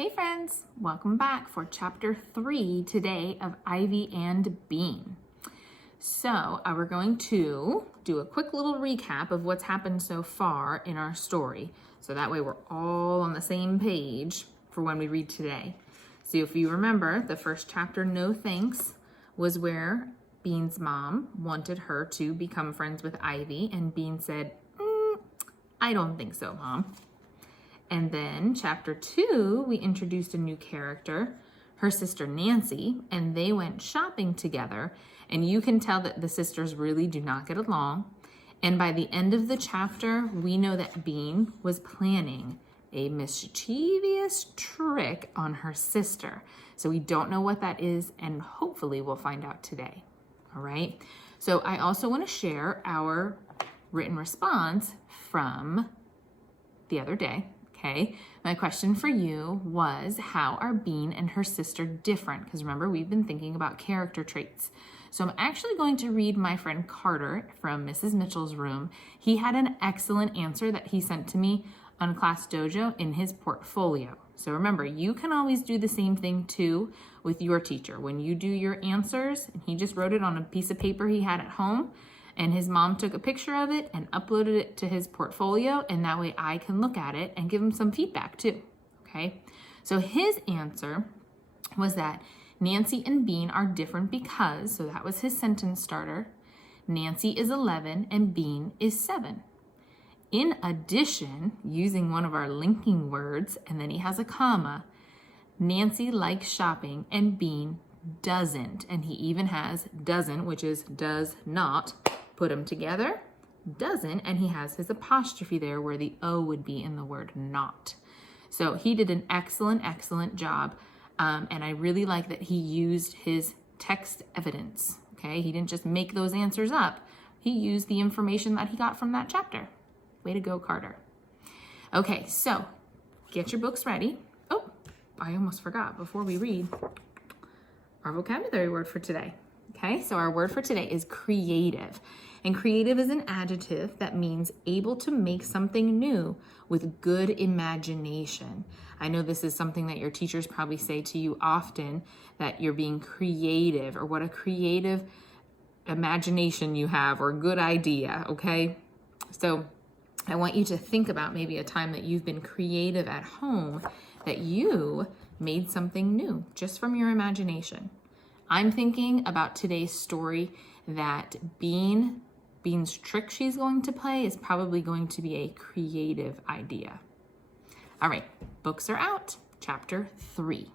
Hey friends, welcome back for chapter 3 today of Ivy and Bean. So we're going to do a quick little recap of what's happened so far in our story. So that way we're all on the same page for when we read today. So if you remember, the first chapter, No Thanks, was where Bean's mom wanted her to become friends with Ivy, and Bean said, I don't think so, Mom. And then chapter 2, we introduced a new character, her sister Nancy, and they went shopping together. And you can tell that the sisters really do not get along. And by the end of the chapter, we know that Bean was planning a mischievous trick on her sister. So we don't know what that is, and hopefully we'll find out today. All right. So I also want to share our written response from the other day. Okay, my question for you was, how are Bean and her sister different? Because remember, we've been thinking about character traits. So I'm actually going to read my friend Carter from Mrs. Mitchell's room. He had an excellent answer that he sent to me on Class Dojo in his portfolio. So remember, you can always do the same thing too with your teacher. When you do your answers, and he just wrote it on a piece of paper he had at home, and his mom took a picture of it and uploaded it to his portfolio, and that way I can look at it and give him some feedback too, okay? So his answer was that Nancy and Bean are different because, so that was his sentence starter, Nancy is 11 and Bean is 7. In addition, using one of our linking words, and then he has a comma, Nancy likes shopping and Bean doesn't, and he even has doesn't, which is does not. Put them together, doesn't, and he has his apostrophe there where the O would be in the word not. So he did an excellent job, and I really like that he used his text evidence, okay? He didn't just make those answers up. He used the information that he got from that chapter. Way to go, Carter. Okay, so get your books ready. Oh, I almost forgot before we read our vocabulary word for today. Okay, so our word for today is creative. And creative is an adjective that means able to make something new with good imagination. I know this is something that your teachers probably say to you often, that you're being creative, or what a creative imagination you have, or good idea, okay? So I want you to think about maybe a time that you've been creative at home, that you made something new just from your imagination. I'm thinking about today's story that Bean's trick she's going to play is probably going to be a creative idea. All right, books are out, chapter 3.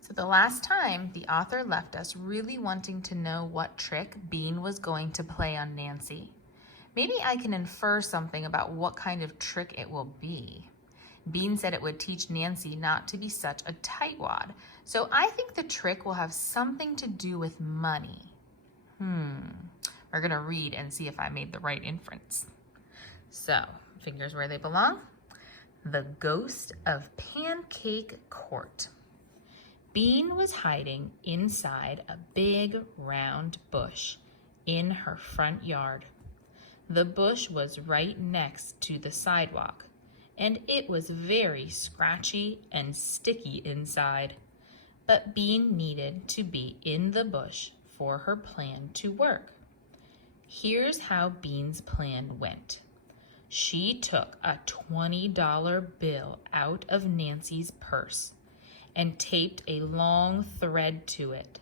So the last time, the author left us really wanting to know what trick Bean was going to play on Nancy. Maybe I can infer something about what kind of trick it will be. Bean said it would teach Nancy not to be such a tightwad. So I think the trick will have something to do with money. We're gonna read and see if I made the right inference. So, fingers where they belong. The Ghost of Pancake Court. Bean was hiding inside a big round bush in her front yard. The bush was right next to the sidewalk, and it was very scratchy and sticky inside. But Bean needed to be in the bush for her plan to work. Here's how Bean's plan went. She took a $20 bill out of Nancy's purse and taped a long thread to it.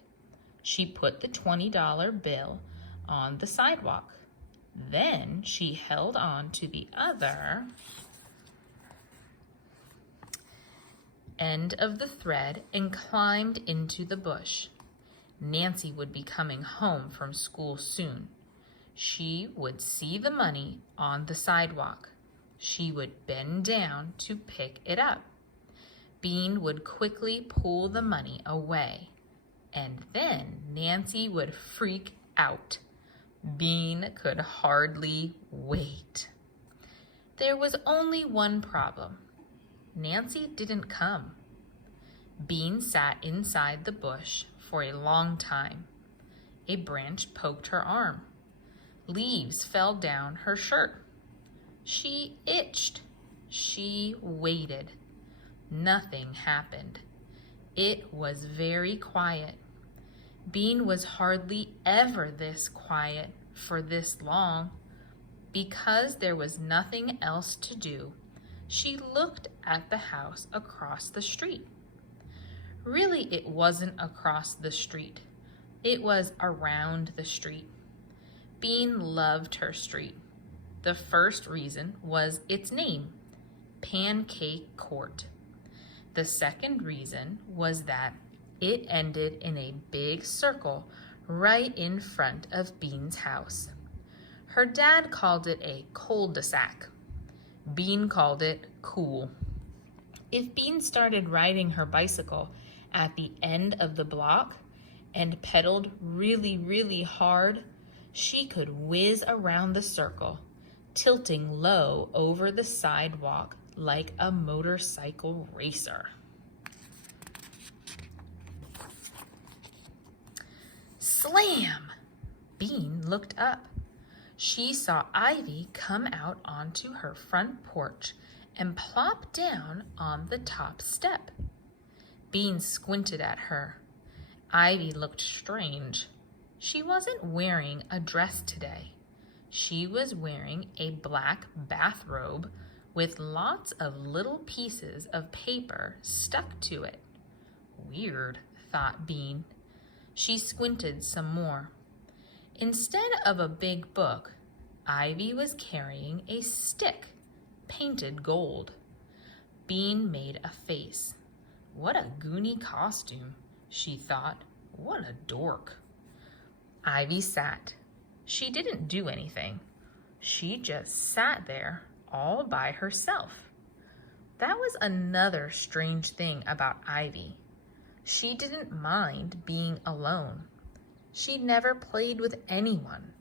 She put the $20 bill on the sidewalk. Then she held on to the other end of the thread and climbed into the bush. Nancy would be coming home from school soon. She would see the money on the sidewalk. She would bend down to pick it up. Bean would quickly pull the money away, and then Nancy would freak out. Bean could hardly wait. There was only one problem. Nancy didn't come. Bean sat inside the bush for a long time. A branch poked her arm. Leaves fell down her shirt. She itched. She waited. nothing happened. It was very quiet. Bean was hardly ever this quiet for this long. Because there was nothing else to do, she looked at the house across the street. Really, it wasn't across the street. It was around the street. Bean loved her street. The first reason was its name, Pancake Court. The second reason was that it ended in a big circle right in front of Bean's house. Her dad called it a cul-de-sac. Bean called it cool. If Bean started riding her bicycle at the end of the block and pedaled really, really hard, she could whiz around the circle, tilting low over the sidewalk like a motorcycle racer. Slam! Bean looked up. She saw Ivy come out onto her front porch and plop down on the top step. Bean squinted at her. Ivy looked strange. She wasn't wearing a dress today. She was wearing a black bathrobe with lots of little pieces of paper stuck to it. Weird, thought Bean. She squinted some more. Instead of a big book, Ivy was carrying a stick, painted gold. Bean made a face. What a goony costume, she thought. What a dork. Ivy sat. She didn't do anything. She just sat there all by herself. That was another strange thing about Ivy. She didn't mind being alone. She never played with anyone.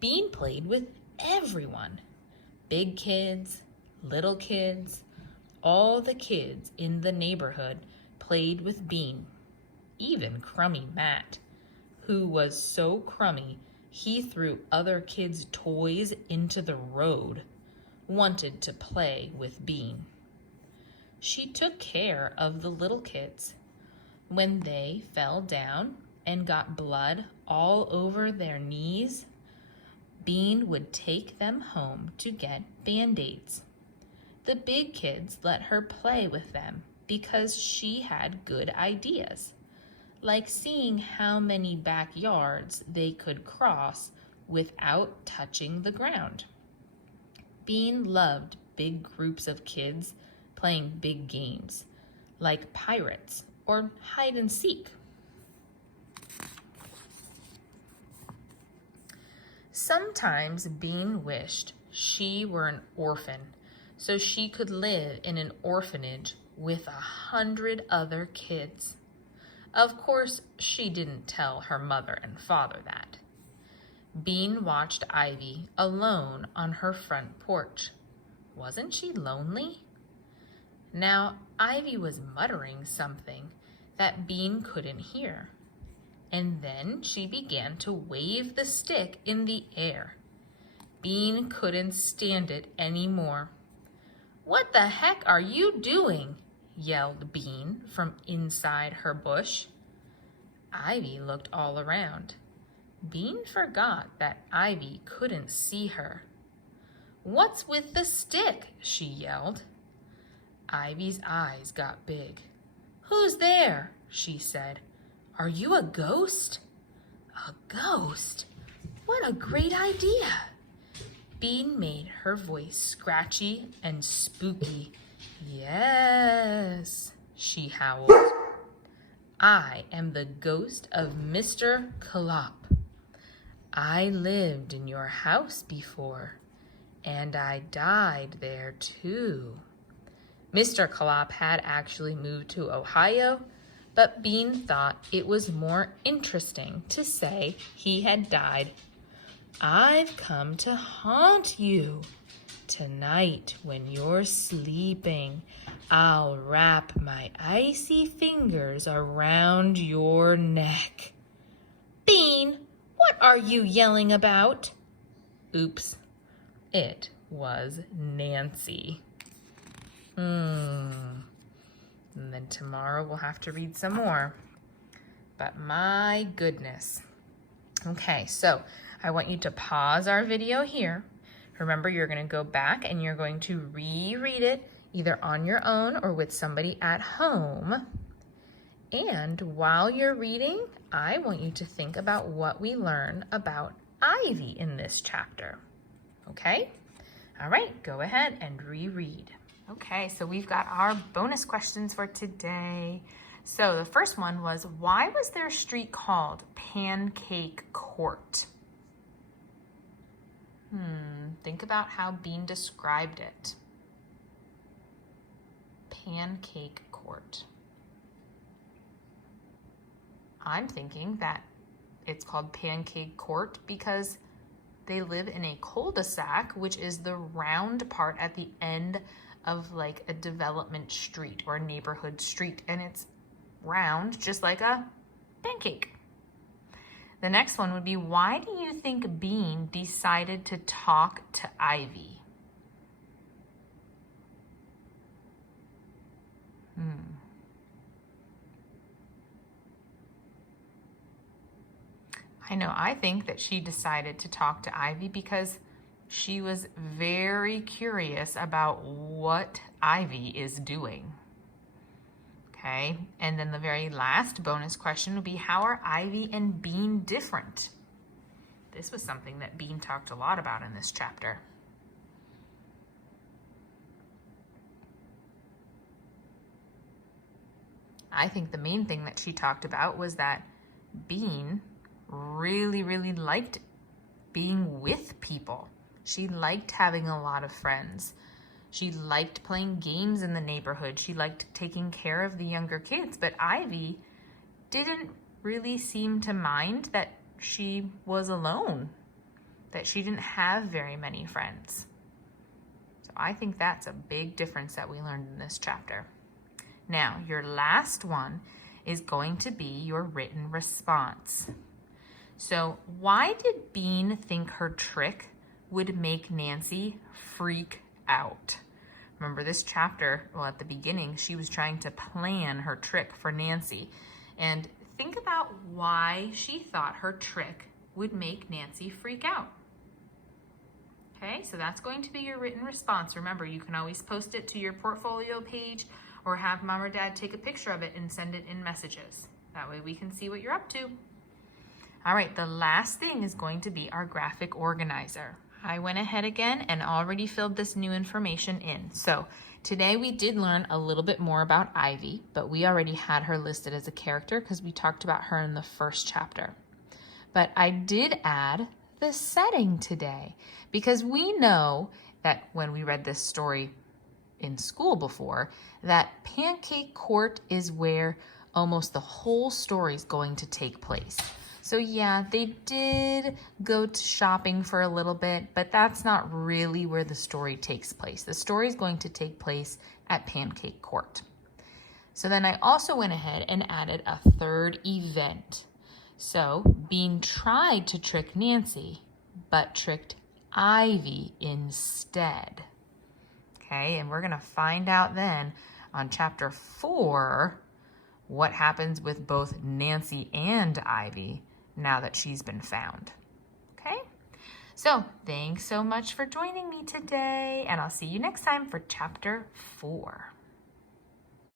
Bean played with everyone. Big kids, little kids, all the kids in the neighborhood played with Bean. Even Crummy Matt, who was so crummy he threw other kids' toys into the road, wanted to play with Bean. She took care of the little kids. When they fell down and got blood all over their knees, Bean would take them home to get Band-Aids. The big kids let her play with them because she had good ideas, like seeing how many backyards they could cross without touching the ground. Bean loved big groups of kids playing big games, like pirates or hide and seek. Sometimes Bean wished she were an orphan so she could live in an orphanage with 100 other kids. Of course, she didn't tell her mother and father that. Bean watched Ivy alone on her front porch. Wasn't she lonely? Now, Ivy was muttering something that Bean couldn't hear. And then she began to wave the stick in the air. Bean couldn't stand it anymore. "What the heck are you doing?" yelled Bean from inside her bush. Ivy looked all around. Bean forgot that Ivy couldn't see her. "What's with the stick?" she yelled. Ivy's eyes got big. "Who's there?" she said. "Are you a ghost?" "A ghost? What a great idea!" Bean made her voice scratchy and spooky. "Yes," she howled. "I am the ghost of Mr. Clop. I lived in your house before, and I died there too." Mr. Clop had actually moved to Ohio, but Bean thought it was more interesting to say he had died. "I've come to haunt you. Tonight, when you're sleeping, I'll wrap my icy fingers around your neck." "Bean, what are you yelling about?" Oops, it was Nancy. tomorrow we'll have to read some more. But my goodness. Okay, so I want you to pause our video here. Remember, you're going to go back and you're going to reread it either on your own or with somebody at home. And while you're reading, I want you to think about what we learn about Ivy in this chapter. Okay? All right, go ahead and reread. Okay, so we've got our bonus questions for today. So the first one was, why was their street called Pancake Court? Think about how Bean described it. Pancake Court. I'm thinking that it's called Pancake Court because they live in a cul-de-sac, which is the round part at the end of like a development street or a neighborhood street, and it's round just like a pancake. The next one would be, why do you think Bean decided to talk to Ivy? I know, I think that she decided to talk to Ivy because she was very curious about what Ivy is doing. Okay, and then the very last bonus question would be, how are Ivy and Bean different? This was something that Bean talked a lot about in this chapter. I think the main thing that she talked about was that Bean really liked being with people. She liked having a lot of friends. She liked playing games in the neighborhood. She liked taking care of the younger kids, but Ivy didn't really seem to mind that she was alone, that she didn't have very many friends. So I think that's a big difference that we learned in this chapter. Now, your last one is going to be your written response. So why did Bean think her trick would make Nancy freak out? Remember this chapter, well, at the beginning, she was trying to plan her trick for Nancy. And think about why she thought her trick would make Nancy freak out. Okay, so that's going to be your written response. Remember, you can always post it to your portfolio page or have mom or dad take a picture of it and send it in messages. That way we can see what you're up to. All right, the last thing is going to be our graphic organizer. I went ahead again and already filled this new information in. So today we did learn a little bit more about Ivy, but we already had her listed as a character because we talked about her in the first chapter. But I did add the setting today because we know that when we read this story in school before, that Pancake Court is where almost the whole story is going to take place. So yeah, they did go to shopping for a little bit, but that's not really where the story takes place. The story is going to take place at Pancake Court. So then I also went ahead and added a third event. So Bean tried to trick Nancy, but tricked Ivy instead. Okay, and we're gonna find out then on chapter 4 what happens with both Nancy and Ivy now that she's been found. Okay, so thanks so much for joining me today, and I'll see you next time for chapter 4.